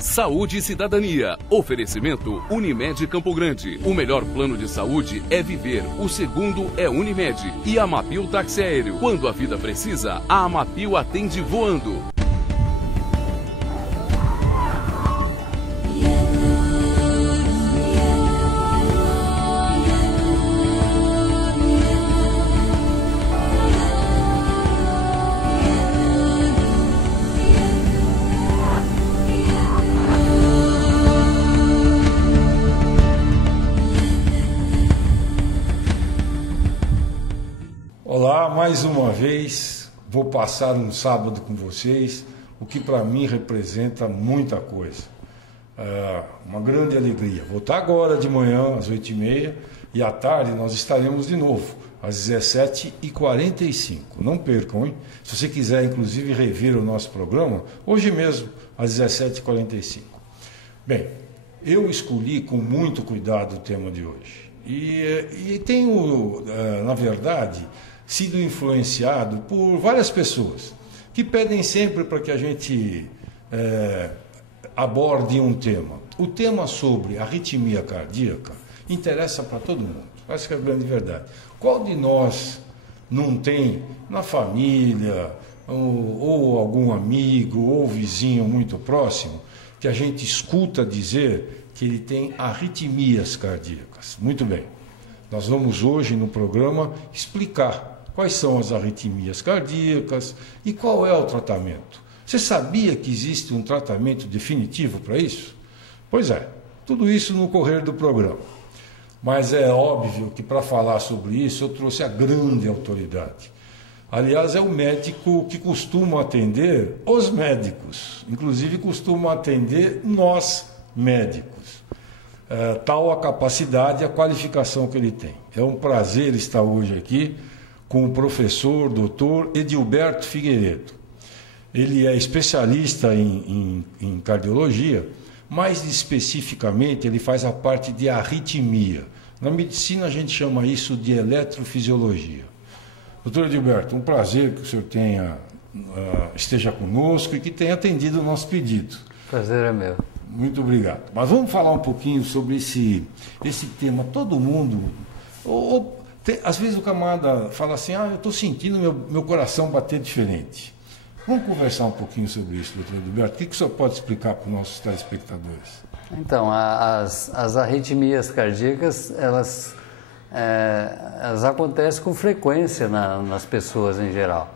Saúde e Cidadania. Oferecimento Unimed Campo Grande. O melhor plano de saúde é viver. O segundo é Unimed. E Amapil Táxi Aéreo. Quando a vida precisa, a Amapil atende voando. Olá, mais uma vez, vou passar um sábado com vocês, o que para mim representa muita coisa. Uma grande alegria. Vou estar agora de manhã, às 8h30, e à tarde nós estaremos de novo, às 17h45. Não percam, hein? Se você quiser, inclusive, rever o nosso programa, hoje mesmo, às 17h45. Bem, eu escolhi com muito cuidado o tema de hoje. E tenho, na verdade, sido influenciado por várias pessoas que pedem sempre para que a gente aborde um tema. O tema sobre arritmia cardíaca interessa para todo mundo. Essa é a grande verdade. Qual de nós não tem na família, ou algum amigo, ou vizinho muito próximo, que a gente escuta dizer que ele tem arritmias cardíacas? Muito bem. Nós vamos hoje no programa explicar quais são as arritmias cardíacas e qual é o tratamento. Você sabia que existe um tratamento definitivo para isso? Pois é, tudo isso no correr do programa. Mas é óbvio que para falar sobre isso eu trouxe a grande autoridade. Aliás, é o médico que costuma atender os médicos, inclusive costuma atender nós médicos. Tal a capacidade e a qualificação que ele tem. É um prazer estar hoje aqui com o professor Dr. Edilberto Figueiredo. Ele é especialista em cardiologia, mais especificamente ele faz a parte de arritmia. Na medicina a gente chama isso de eletrofisiologia. Dr. Edilberto, um prazer que o senhor esteja conosco e que tenha atendido o nosso pedido. Prazer é meu. Muito obrigado. Mas vamos falar um pouquinho sobre esse tema. Todo mundo... às vezes o camarada fala assim, eu estou sentindo meu coração bater diferente. Vamos conversar um pouquinho sobre isso, doutor Edilberto. O que o senhor pode explicar para os nossos telespectadores? Então, as arritmias cardíacas, elas acontecem com frequência nas pessoas em geral.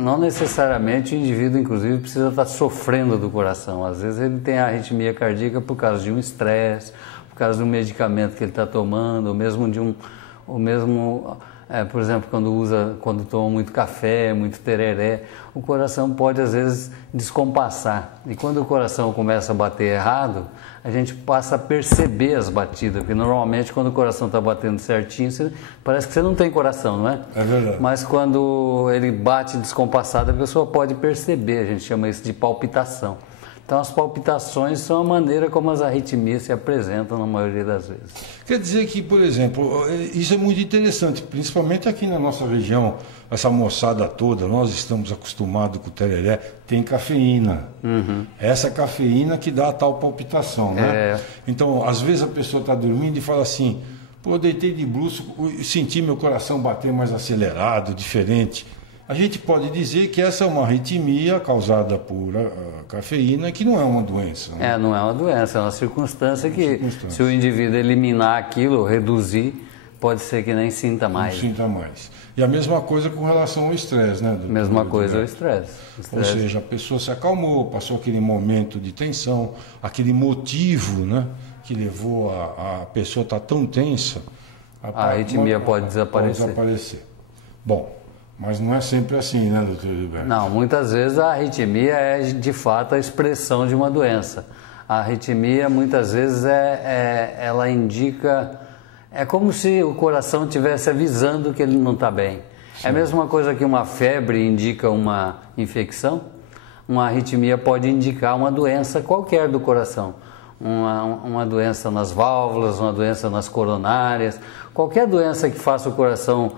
Não necessariamente o indivíduo, inclusive, precisa estar sofrendo do coração. Às vezes ele tem a arritmia cardíaca por causa de um estresse, por causa de um medicamento que ele está tomando, ou mesmo por exemplo, quando toma muito café, muito tereré, o coração pode às vezes descompassar. E quando o coração começa a bater errado, a gente passa a perceber as batidas, porque normalmente quando o coração está batendo certinho, parece que você não tem coração, não é? É verdade. Mas quando ele bate descompassado, a pessoa pode perceber, a gente chama isso de palpitação. Então as palpitações são a maneira como as arritmias se apresentam na maioria das vezes. Quer dizer que, por exemplo, isso é muito interessante, principalmente aqui na nossa região, essa moçada toda, nós estamos acostumados com o tereré, tem cafeína. Uhum. Essa cafeína que dá a tal palpitação, né? Então, às vezes a pessoa está dormindo e fala assim, eu deitei de bruço, senti meu coração bater mais acelerado, diferente. A gente pode dizer que essa é uma arritmia causada por cafeína, que não é uma doença. Né? Não é uma doença, é uma circunstância que, se o indivíduo eliminar aquilo, reduzir, pode ser que nem sinta mais. Não sinta mais. E a mesma coisa com relação ao estresse, né? Mesma coisa ao estresse. Ou seja, a pessoa se acalmou, passou aquele momento de tensão, aquele motivo, né, que levou a pessoa a estar tão tensa. A arritmia pode desaparecer. Bom, mas não é sempre assim, né, doutor Edilberto? Não, muitas vezes a arritmia é de fato a expressão de uma doença. A arritmia muitas vezes ela indica, é como se o coração estivesse avisando que ele não está bem. Sim. É a mesma coisa que uma febre indica uma infecção, uma arritmia pode indicar uma doença qualquer do coração. Uma doença nas válvulas, uma doença nas coronárias, qualquer doença que faça o coração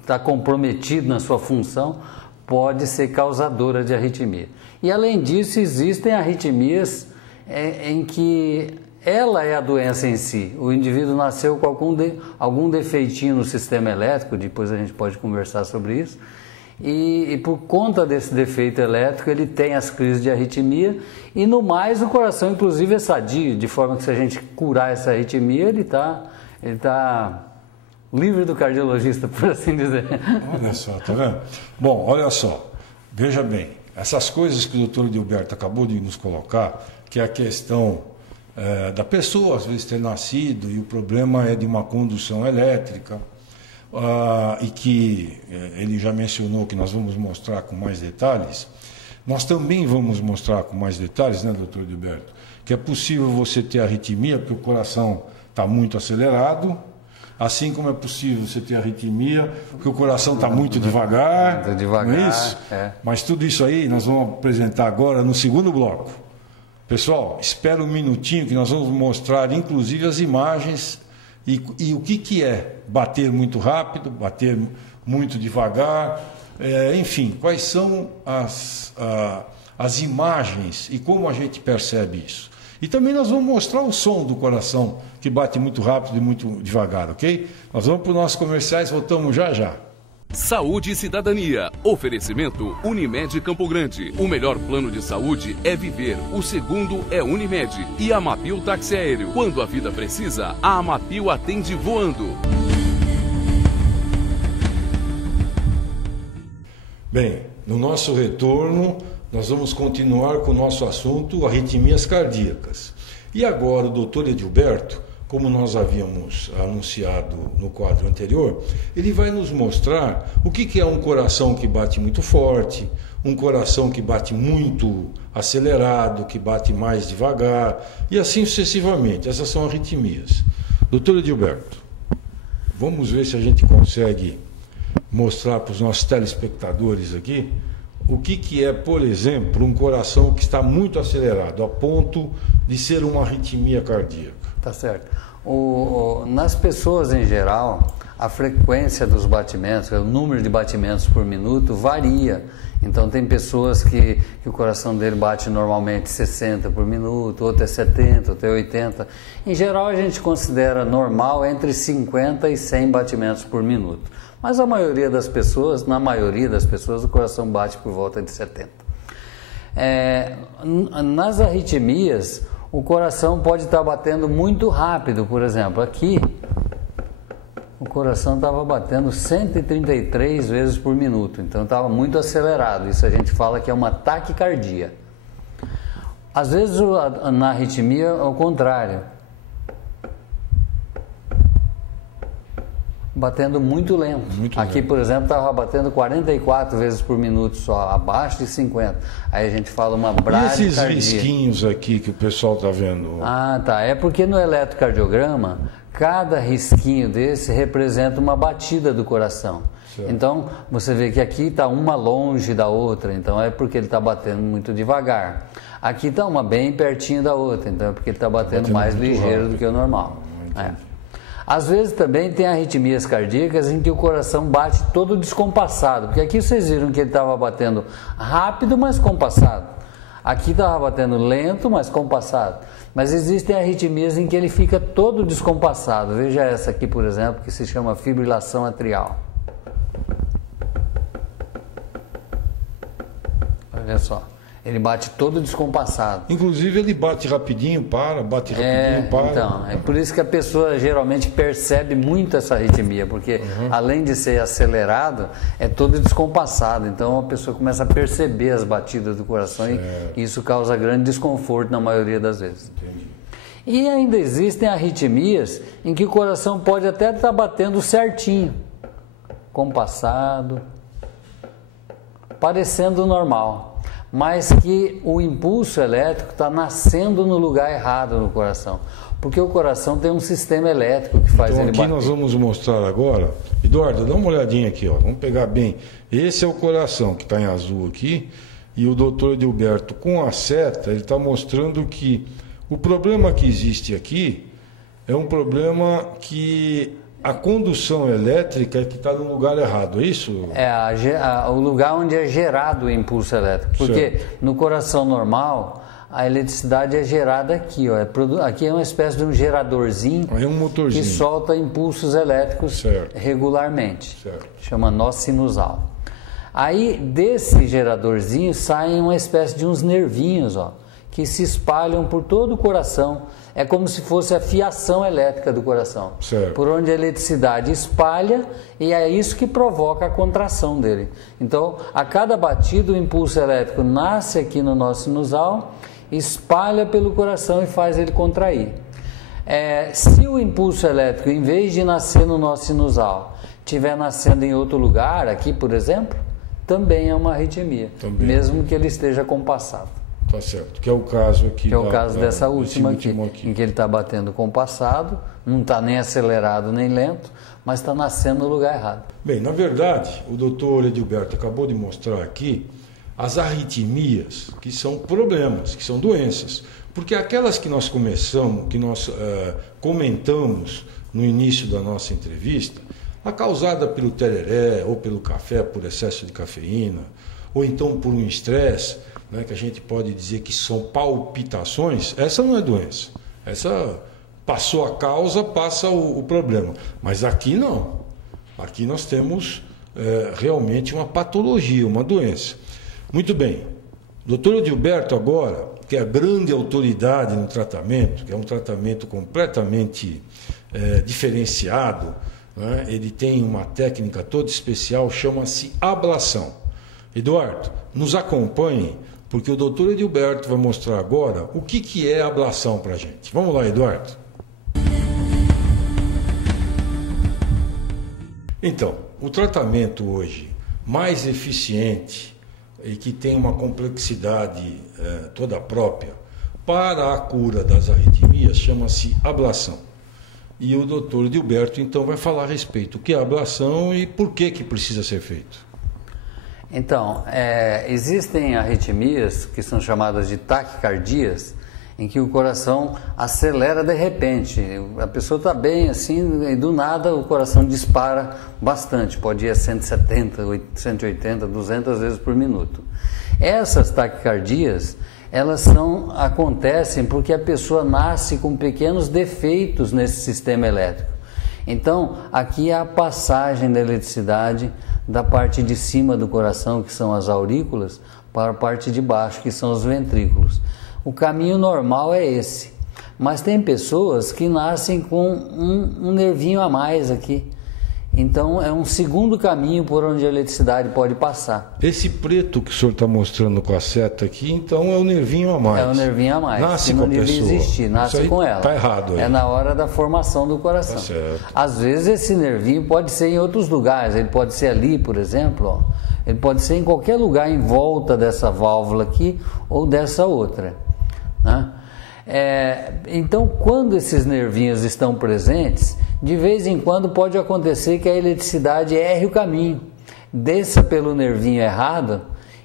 estar comprometido na sua função pode ser causadora de arritmia. E além disso, existem arritmias em que ela é a doença em si. O indivíduo nasceu com algum defeitinho no sistema elétrico, depois a gente pode conversar sobre isso, e por conta desse defeito elétrico ele tem as crises de arritmia, e no mais o coração inclusive é sadio, de forma que se a gente curar essa arritmia ele tá livre do cardiologista, por assim dizer. Olha só, tá vendo? Bom, olha só, veja bem, essas coisas que o doutor Edilberto acabou de nos colocar, que é a questão da pessoa às vezes ter nascido e o problema é de uma condução elétrica, e que ele já mencionou que nós vamos mostrar com mais detalhes, nós também vamos mostrar com mais detalhes, né, doutor Edilberto, que é possível você ter arritmia porque o coração está muito acelerado, assim como é possível você ter arritmia porque o coração está muito devagar, não é isso? Mas tudo isso aí nós vamos apresentar agora no segundo bloco. Pessoal, espera um minutinho que nós vamos mostrar inclusive as imagens e o que é bater muito rápido, bater muito devagar, enfim, quais são as imagens e como a gente percebe isso. E também nós vamos mostrar o som do coração, que bate muito rápido e muito devagar, ok? Nós vamos para os nossos comerciais, voltamos já já. Saúde e Cidadania. Oferecimento Unimed Campo Grande. O melhor plano de saúde é viver. O segundo é Unimed. E Amapil Táxi Aéreo. Quando a vida precisa, a Amapil atende voando. Bem, no nosso retorno, nós vamos continuar com o nosso assunto, arritmias cardíacas. E agora o doutor Edilberto, como nós havíamos anunciado no quadro anterior, ele vai nos mostrar o que é um coração que bate muito forte, um coração que bate muito acelerado, que bate mais devagar, e assim sucessivamente. Essas são arritmias. Doutor Edilberto, vamos ver se a gente consegue mostrar para os nossos telespectadores aqui o que é, por exemplo, um coração que está muito acelerado, a ponto de ser uma arritmia cardíaca. Tá certo. Nas pessoas em geral, a frequência dos batimentos, o número de batimentos por minuto varia. Então tem pessoas que o coração dele bate normalmente 60 por minuto, outro é 70, outro é 80. Em geral a gente considera normal entre 50 e 100 batimentos por minuto. Mas na maioria das pessoas, o coração bate por volta de 70. Nas arritmias, o coração pode estar batendo muito rápido, por exemplo, aqui o coração estava batendo 133 vezes por minuto, então estava muito acelerado, isso a gente fala que é uma taquicardia. Às vezes na arritmia é o contrário, batendo muito lento. Aqui, por exemplo, estava batendo 44 vezes por minuto só, abaixo de 50. Aí a gente fala uma bradicardia. E esses risquinhos aqui que o pessoal está vendo? Ah, tá. É porque no eletrocardiograma, cada risquinho desse representa uma batida do coração. Certo. Então, você vê que aqui está uma longe da outra, então é porque ele está batendo muito devagar. Aqui está uma bem pertinho da outra, então é porque ele está batendo mais ligeiro do que o normal. Às vezes também tem arritmias cardíacas em que o coração bate todo descompassado, porque aqui vocês viram que ele estava batendo rápido, mas compassado. Aqui estava batendo lento, mas compassado. Mas existem arritmias em que ele fica todo descompassado. Veja essa aqui, por exemplo, que se chama fibrilação atrial. Olha só. Ele bate todo descompassado. Inclusive ele bate rapidinho, para. Então, é por isso que a pessoa geralmente percebe muito essa arritmia, porque além de ser acelerado, é todo descompassado. Então a pessoa começa a perceber as batidas do coração e isso causa grande desconforto na maioria das vezes. Entendi. E ainda existem arritmias em que o coração pode até estar batendo certinho, compassado, parecendo normal, mas que o impulso elétrico está nascendo no lugar errado no coração, porque o coração tem um sistema elétrico que faz ele bater. Então aqui nós vamos mostrar agora, Eduardo, dá uma olhadinha aqui, ó. Vamos pegar bem, esse é o coração que está em azul aqui, e o doutor Edilberto com a seta, ele está mostrando que o problema que existe aqui é um problema que a condução elétrica é que está no lugar errado, é isso? O lugar onde é gerado o impulso elétrico. Porque no coração normal, a eletricidade é gerada aqui, ó. Aqui é uma espécie de um geradorzinho, é um motorzinho que solta impulsos elétricos regularmente. Chama nó sinusal. Aí desse geradorzinho saem uma espécie de uns nervinhos, ó, que se espalham por todo o coração. É como se fosse a fiação elétrica do coração, por onde a eletricidade espalha, e é isso que provoca a contração dele. Então, a cada batida, o impulso elétrico nasce aqui no nó sinusal, espalha pelo coração e faz ele contrair. Se o impulso elétrico, em vez de nascer no nó sinusal, estiver nascendo em outro lugar, aqui por exemplo, também é uma arritmia, mesmo que ele esteja compassado. Tá certo, que é o caso aqui. Que é o caso dessa última aqui, em que ele está batendo compassado, não está nem acelerado nem lento, mas está nascendo no lugar errado. Bem, na verdade, o doutor Edilberto acabou de mostrar aqui as arritmias, que são problemas, que são doenças. Porque aquelas que nós comentamos no início da nossa entrevista, a causada pelo tereré, ou pelo café por excesso de cafeína, ou então por um estresse, né, que a gente pode dizer que são palpitações, essa não é doença. Essa passou a causa, passa o problema. Mas aqui não. Aqui nós temos realmente uma patologia, uma doença. Muito bem. O doutor Edilberto agora, que é a grande autoridade no tratamento, que é um tratamento completamente diferenciado, né? Ele tem uma técnica toda especial, chama-se ablação. Eduardo, nos acompanhe, porque o doutor Edilberto vai mostrar agora o que é ablação para a gente. Vamos lá, Eduardo. Então, o tratamento hoje mais eficiente e que tem uma complexidade toda própria para a cura das arritmias chama-se ablação. E o doutor Edilberto, então, vai falar a respeito do que é ablação e por que precisa ser feito. Então, existem arritmias que são chamadas de taquicardias, em que o coração acelera de repente. A pessoa está bem assim e do nada o coração dispara bastante, pode ir a 170, 180, 200 vezes por minuto. Essas taquicardias, elas acontecem porque a pessoa nasce com pequenos defeitos nesse sistema elétrico. Então, aqui é a passagem da eletricidade da parte de cima do coração, que são as aurículas, para a parte de baixo, que são os ventrículos. O caminho normal é esse, mas tem pessoas que nascem com um nervinho a mais aqui. Então é um segundo caminho por onde a eletricidade pode passar. Esse preto que o senhor está mostrando com a seta aqui, então é o nervinho a mais. É o nervinho a mais. Nasce com a pessoa. Não devia existir, nasce com ela. Está errado aí. É na hora da formação do coração. Tá certo. Às vezes esse nervinho pode ser em outros lugares, ele pode ser ali, por exemplo, ó. Ele pode ser em qualquer lugar em volta dessa válvula aqui ou dessa outra, né? Então, quando esses nervinhos estão presentes, de vez em quando pode acontecer que a eletricidade erre o caminho, desça pelo nervinho errado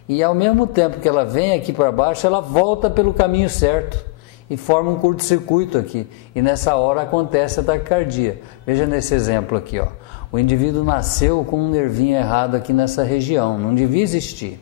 e ao mesmo tempo que ela vem aqui para baixo, ela volta pelo caminho certo e forma um curto-circuito aqui. E nessa hora acontece a taquicardia. Veja nesse exemplo aqui, ó. O indivíduo nasceu com um nervinho errado aqui nessa região, não devia existir.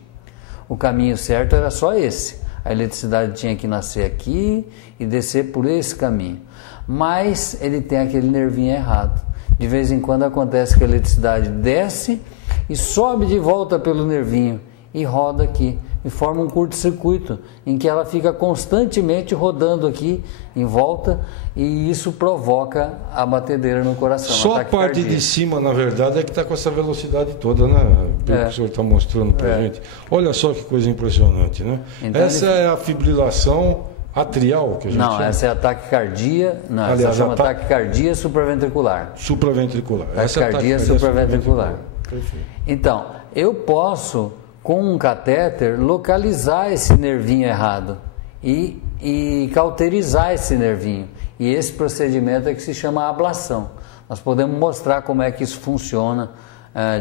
O caminho certo era só esse. A eletricidade tinha que nascer aqui e descer por esse caminho. Mas ele tem aquele nervinho errado. De vez em quando acontece que a eletricidade desce e sobe de volta pelo nervinho e roda aqui. E forma um curto-circuito em que ela fica constantemente rodando aqui em volta e isso provoca a batedeira no coração. Só a parte de cima, na verdade, é que está com essa velocidade toda, né? Pelo que o senhor está mostrando para a gente. Olha só que coisa impressionante, né? Então, essa é a fibrilação atrial que a gente chama? Não, essa é a taquicardia, não, aliás, essa chama taquicardia supraventricular. Supraventricular. Taquicardia supraventricular. Perfeito. Então, eu posso, com um catéter, localizar esse nervinho errado e cauterizar esse nervinho. E esse procedimento é que se chama ablação. Nós podemos mostrar como é que isso funciona,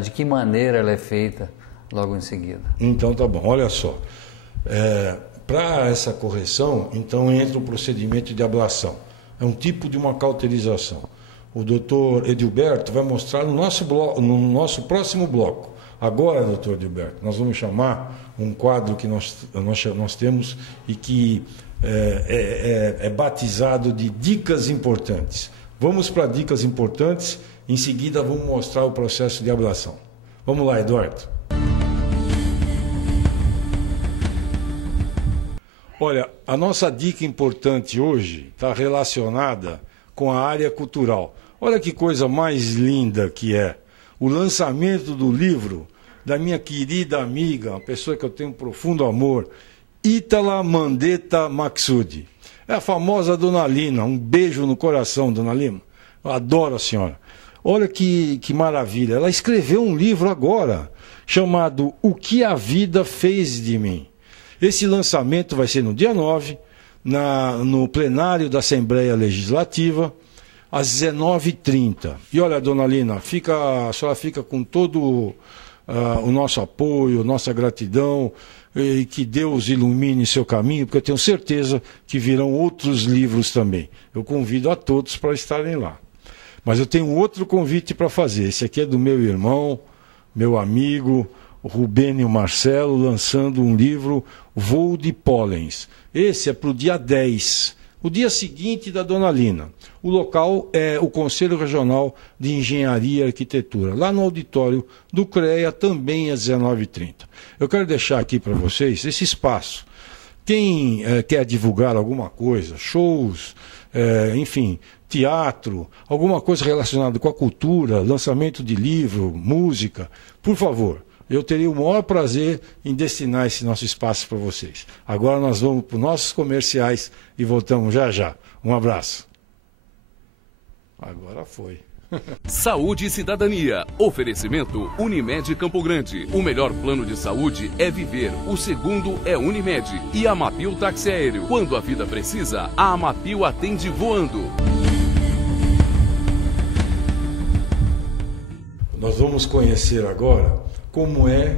de que maneira ela é feita logo em seguida. Então tá bom, olha só. Para essa correção, então entra o procedimento de ablação. É um tipo de uma cauterização. o doutor Edilberto vai mostrar no nosso próximo bloco. Agora, doutor Edilberto, nós vamos chamar um quadro que nós temos e que é batizado de Dicas Importantes. Vamos para Dicas Importantes, em seguida vamos mostrar o processo de ablação. Vamos lá, Eduardo. Olha, a nossa dica importante hoje está relacionada com a área cultural. Olha que coisa mais linda que é o lançamento do livro da minha querida amiga, uma pessoa que eu tenho um profundo amor, Ítala Mandetta Maksudi. É a famosa Dona Lina. Um beijo no coração, Dona Lina. Eu adoro a senhora. Olha que maravilha. Ela escreveu um livro agora, chamado O que a Vida Fez de Mim. Esse lançamento vai ser no dia 9, no plenário da Assembleia Legislativa, às 19h30. E olha, Dona Lina, a senhora fica com todo o nosso apoio, nossa gratidão, e que Deus ilumine seu caminho, porque eu tenho certeza que virão outros livros também. Eu convido a todos para estarem lá. Mas eu tenho outro convite para fazer. Esse aqui é do meu irmão, meu amigo, Rubênio Marcelo, lançando um livro, Voo de Pólens. Esse é para o dia 10, o dia seguinte da Dona Lina. O local é o Conselho Regional de Engenharia e Arquitetura, lá no auditório do CREA, também às 19h30. Eu quero deixar aqui para vocês esse espaço. Quem quer divulgar alguma coisa, shows, enfim, teatro, alguma coisa relacionada com a cultura, lançamento de livro, música, por favor, eu teria o maior prazer em destinar esse nosso espaço para vocês. Agora nós vamos para os nossos comerciais e voltamos já já. Um abraço. Agora foi. Saúde e Cidadania. Oferecimento Unimed Campo Grande. O melhor plano de saúde é viver. O segundo é Unimed. E a Amapil Táxi Aéreo. Quando a vida precisa, a Amapil atende voando. Nós vamos conhecer agora como é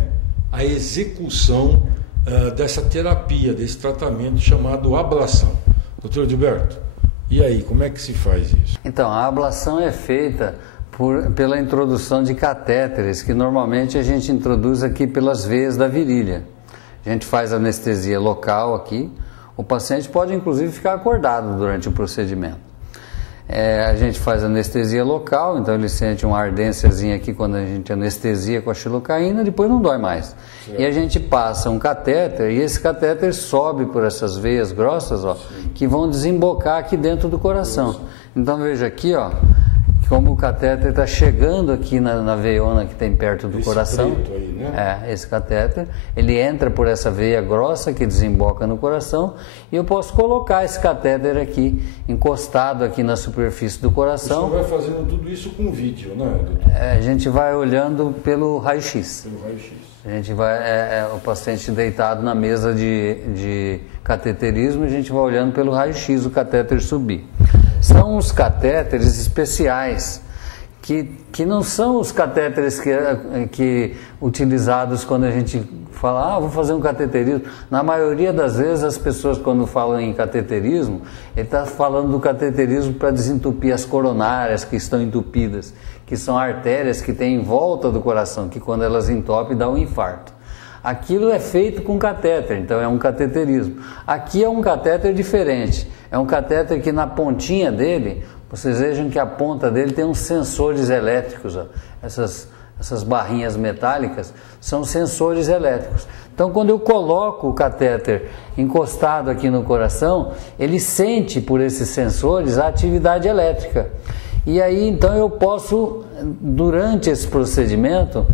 a execução dessa terapia, desse tratamento chamado ablação. Doutor Gilberto, e aí, como é que se faz isso? Então, a ablação é feita pela introdução de catéteres, que normalmente a gente introduz aqui pelas veias da virilha. A gente faz anestesia local aqui, o paciente pode inclusive ficar acordado durante o procedimento. A gente faz anestesia local, então ele sente uma ardênciazinha aqui quando a gente anestesia com a xilocaína, depois não dói mais. Certo. E a gente passa um catéter e esse catéter sobe por essas veias grossas, ó, que vão desembocar aqui dentro do coração. Então veja aqui, ó, como o catéter está chegando aqui na veiona que tem perto do coração. Aí, né? Esse catéter, ele entra por essa veia grossa que desemboca no coração e eu posso colocar esse catéter aqui, encostado aqui na superfície do coração. Você vai fazendo tudo isso com vídeo, né, doutor? A gente vai olhando pelo raio-x. Pelo raio-x. A gente vai, o paciente deitado na mesa de cateterismo, a gente vai olhando pelo raio-x o catéter subir. São os catéteres especiais, que não são os catéteres que utilizados quando a gente fala, vou fazer um cateterismo. Na maioria das vezes as pessoas quando falam em cateterismo, ele está falando do cateterismo para desentupir as coronárias que estão entupidas, que são artérias que tem em volta do coração, que quando elas entopem dá um infarto. Aquilo é feito com catéter, então é um cateterismo. Aqui é um catéter diferente, é um catéter que na pontinha dele, vocês vejam que a ponta dele tem uns sensores elétricos, ó. Essas barrinhas metálicas são sensores elétricos. Então quando eu coloco o catéter encostado aqui no coração, ele sente por esses sensores a atividade elétrica. E aí então eu posso, durante esse procedimento,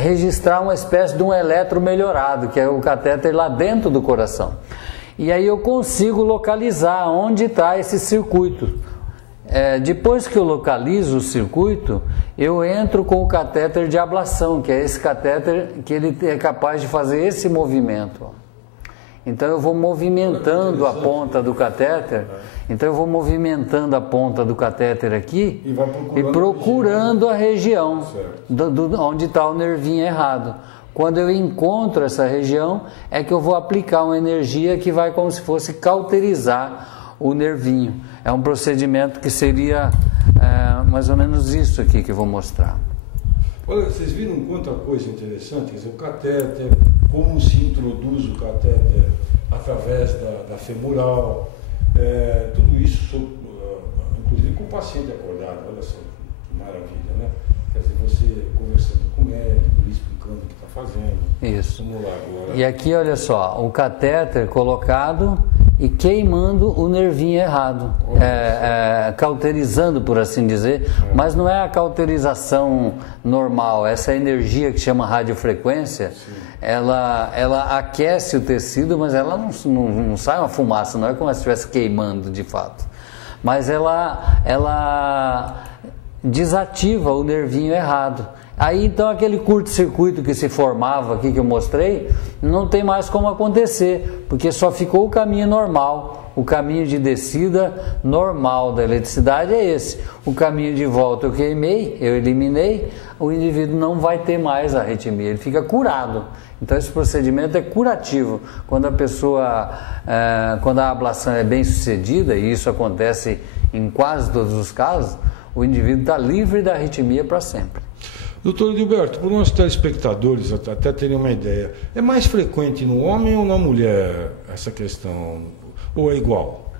registrar uma espécie de um eletro melhorado, que é o catéter lá dentro do coração. E aí eu consigo localizar onde está esse circuito. Depois que eu localizo o circuito, eu entro com o catéter de ablação, que é esse catéter que ele é capaz de fazer esse movimento. Então eu vou movimentando a ponta do catéter, aqui e procurando a região onde está o nervinho errado. Quando eu encontro essa região, é que eu vou aplicar uma energia que vai como se fosse cauterizar o nervinho. É um procedimento que seria mais ou menos isso aqui que eu vou mostrar. Olha, vocês viram quanta coisa interessante? Quer dizer, o catéter, como se introduz o catéter através da femoral, tudo isso, inclusive com o paciente acordado, olha só que maravilha, né? Quer dizer, você conversando com o médico, explicando o que está fazendo. Isso. Vamos lá agora. E aqui, olha só, o catéter colocado e queimando o nervinho errado, cauterizando, por assim dizer, mas não é a cauterização normal, essa energia que chama radiofrequência, ela aquece o tecido, mas ela não sai uma fumaça, não é como se estivesse queimando de fato, mas ela desativa o nervinho errado. Aí então aquele curto-circuito que se formava aqui que eu mostrei, não tem mais como acontecer, porque só ficou o caminho normal, o caminho de descida normal da eletricidade é esse. O caminho de volta eu queimei, eu eliminei, o indivíduo não vai ter mais arritmia, ele fica curado. Então esse procedimento é curativo. Quando a pessoa, quando a ablação é bem sucedida, e isso acontece em quase todos os casos, o indivíduo está livre da arritmia para sempre. Doutor Edilberto, para os nossos telespectadores até terem uma ideia, é mais frequente no homem ou na mulher essa questão? Ou é igual?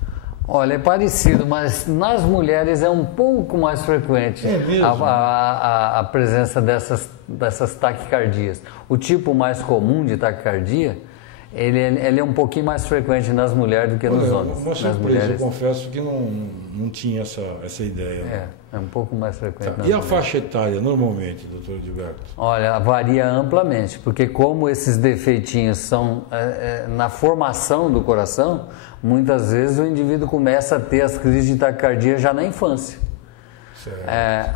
Olha, é parecido, mas nas mulheres é um pouco mais frequente a presença dessas taquicardias. O tipo mais comum de taquicardia, ele é um pouquinho mais frequente nas mulheres do que nos homens. Uma surpresa, eu confesso que não tinha essa ideia. É um pouco mais frequente. Tá. E a faixa etária, normalmente, doutor Edilberto? Olha, varia amplamente, porque como esses defeitinhos são na formação do coração, muitas vezes o indivíduo começa a ter as crises de taquicardia já na infância.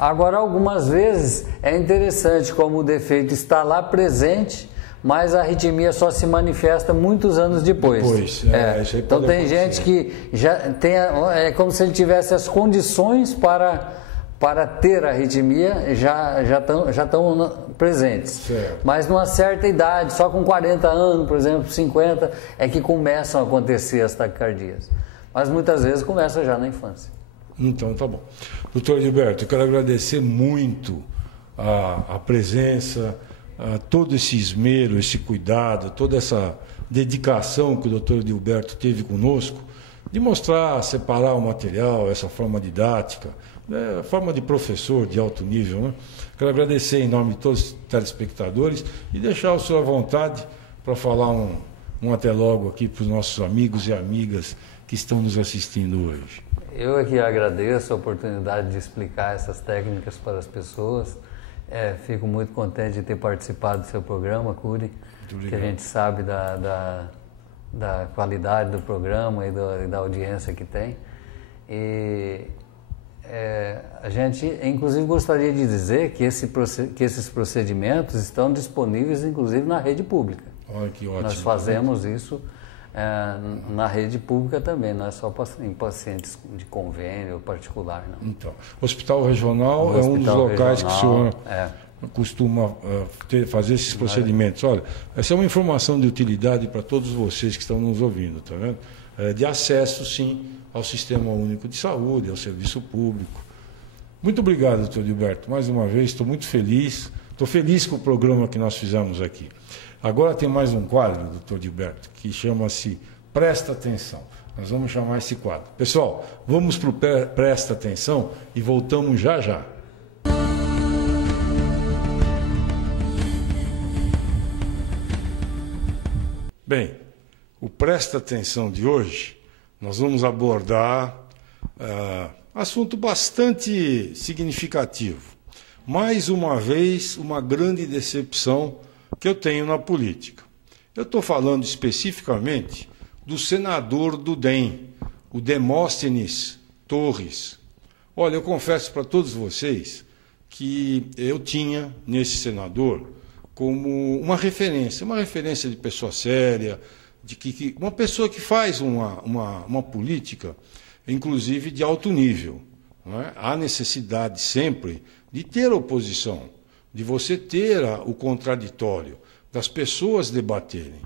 Agora, algumas vezes é interessante como o defeito está lá presente, mas a arritmia só se manifesta muitos anos depois. Então tem gente que já tem, é como se ele tivesse as condições para ter arritmia já estão presentes. Certo. Mas numa certa idade, só com 40 anos, por exemplo, 50, é que começam a acontecer as taquicardias. Mas muitas vezes começa já na infância. Então, tá bom. Doutor Edilberto, eu quero agradecer muito a presença, todo esse esmero, esse cuidado, toda essa dedicação que o doutor Edilberto teve conosco, de mostrar, separar o material, essa forma didática, a forma de professor de alto nível, né? Quero agradecer em nome de todos os telespectadores e deixar o senhor à vontade para falar um até logo aqui para os nossos amigos e amigas que estão nos assistindo hoje. Eu aqui agradeço a oportunidade de explicar essas técnicas para as pessoas. Fico muito contente de ter participado do seu programa, Cury, que a gente sabe da qualidade do programa e da audiência que tem. E a gente, inclusive, gostaria de dizer que esses procedimentos estão disponíveis, inclusive, na rede pública. Olha que ótimo. Nós fazemos isso na rede pública também, não é só em pacientes de convênio particular. Não. Então, o Hospital Regional é um dos locais que o senhor costuma fazer esses procedimentos. Olha, essa é uma informação de utilidade para todos vocês que estão nos ouvindo, tá vendo? De acesso, sim, ao Sistema Único de Saúde, ao serviço público. Muito obrigado, doutor Edilberto. Mais uma vez, estou muito feliz. Estou feliz com o programa que nós fizemos aqui. Agora tem mais um quadro, doutor Edilberto, que chama-se Presta Atenção. Nós vamos chamar esse quadro. Pessoal, vamos para o Presta Atenção e voltamos já já. Bem, o Presta Atenção de hoje, nós vamos abordar assunto bastante significativo. Mais uma vez, uma grande decepção que eu tenho na política. Eu estou falando especificamente do senador do DEM, o Demóstenes Torres. Olha, eu confesso para todos vocês que eu tinha nesse senador como uma referência de pessoa séria, uma pessoa que faz uma política, inclusive de alto nível. Não é? Há necessidade sempre de ter oposição, de você ter o contraditório, das pessoas debaterem.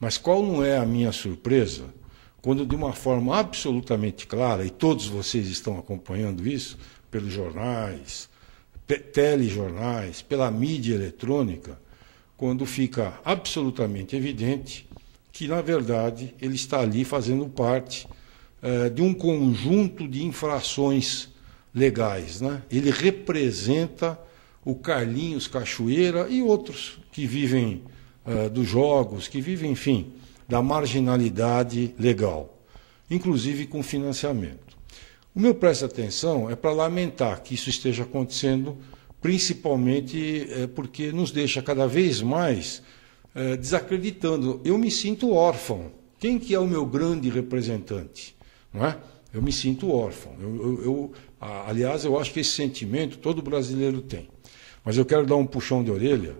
Mas qual não é a minha surpresa, quando de uma forma absolutamente clara, e todos vocês estão acompanhando isso, pelos jornais, telejornais, pela mídia eletrônica, quando fica absolutamente evidente que, na verdade, ele está ali fazendo parte de um conjunto de infrações legais, né? Ele representa o Carlinhos Cachoeira e outros que vivem dos jogos, que vivem, enfim, da marginalidade legal, inclusive com financiamento. O meu presta atenção é para lamentar que isso esteja acontecendo, principalmente porque nos deixa cada vez mais desacreditando. Eu me sinto órfão. Quem que é o meu grande representante? Não é? Eu me sinto órfão. Aliás, eu acho que esse sentimento todo brasileiro tem. Mas eu quero dar um puxão de orelha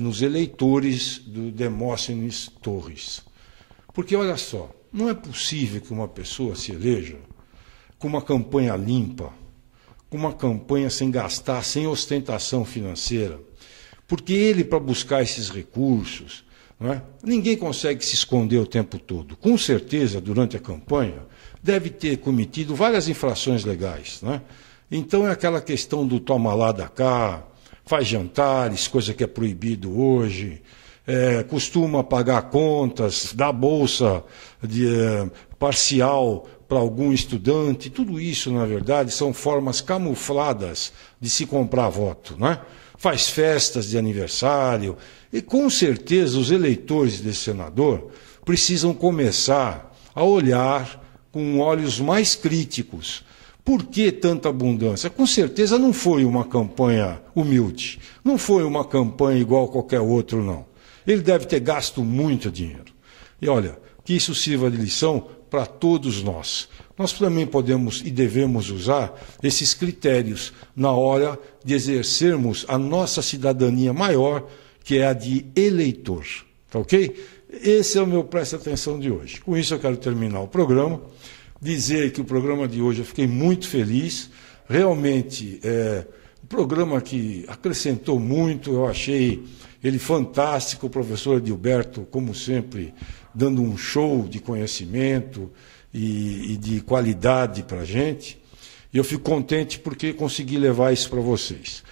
nos eleitores do Demóstenes Torres. Porque, olha só, não é possível que uma pessoa se eleja com uma campanha limpa, com uma campanha sem gastar, sem ostentação financeira. Porque ele, para buscar esses recursos, não é? Ninguém consegue se esconder o tempo todo. Com certeza, durante a campanha, deve ter cometido várias infrações legais. Não é? Então, é aquela questão do toma lá da cá, faz jantares, coisa que é proibido hoje, costuma pagar contas, dá bolsa parcial para algum estudante. Tudo isso, na verdade, são formas camufladas de se comprar voto, né? Faz festas de aniversário. E, com certeza, os eleitores desse senador precisam começar a olhar com olhos mais críticos. Por que tanta abundância? Com certeza não foi uma campanha humilde, não foi uma campanha igual a qualquer outro, não. Ele deve ter gasto muito dinheiro. E olha, que isso sirva de lição para todos nós. Nós também podemos e devemos usar esses critérios na hora de exercermos a nossa cidadania maior, que é a de eleitor. Tá ok? Esse é o meu presta atenção de hoje. Com isso eu quero terminar o programa, dizer que o programa de hoje eu fiquei muito feliz. Realmente um programa que acrescentou muito, eu achei ele fantástico, o professor Edilberto, como sempre, dando um show de conhecimento e de qualidade para a gente. E eu fico contente porque consegui levar isso para vocês.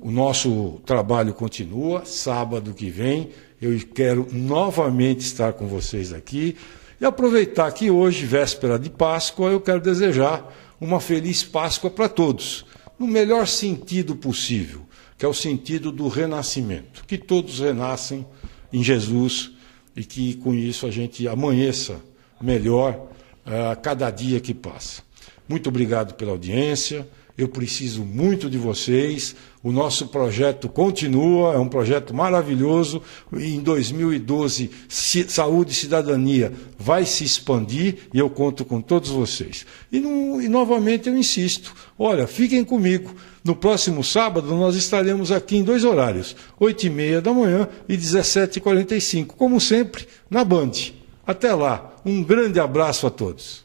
O nosso trabalho continua, sábado que vem, eu quero novamente estar com vocês aqui e aproveitar que hoje, véspera de Páscoa, eu quero desejar uma feliz Páscoa para todos, no melhor sentido possível, que é o sentido do renascimento, que todos renascem em Jesus e que com isso a gente amanheça melhor a cada dia que passa. Muito obrigado pela audiência, eu preciso muito de vocês, o nosso projeto continua, é um projeto maravilhoso, em 2012 Saúde e Cidadania vai se expandir e eu conto com todos vocês. E novamente eu insisto, olha, fiquem comigo, no próximo sábado nós estaremos aqui em 2 horários, 8h30 da manhã e 17h45, como sempre, na Band. Até lá, um grande abraço a todos.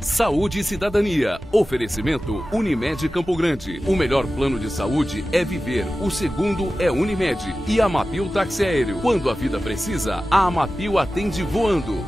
Saúde e Cidadania. Oferecimento Unimed Campo Grande. O melhor plano de saúde é viver. O segundo é Unimed. E Amapil Táxi Aéreo. Quando a vida precisa, a Amapil atende voando.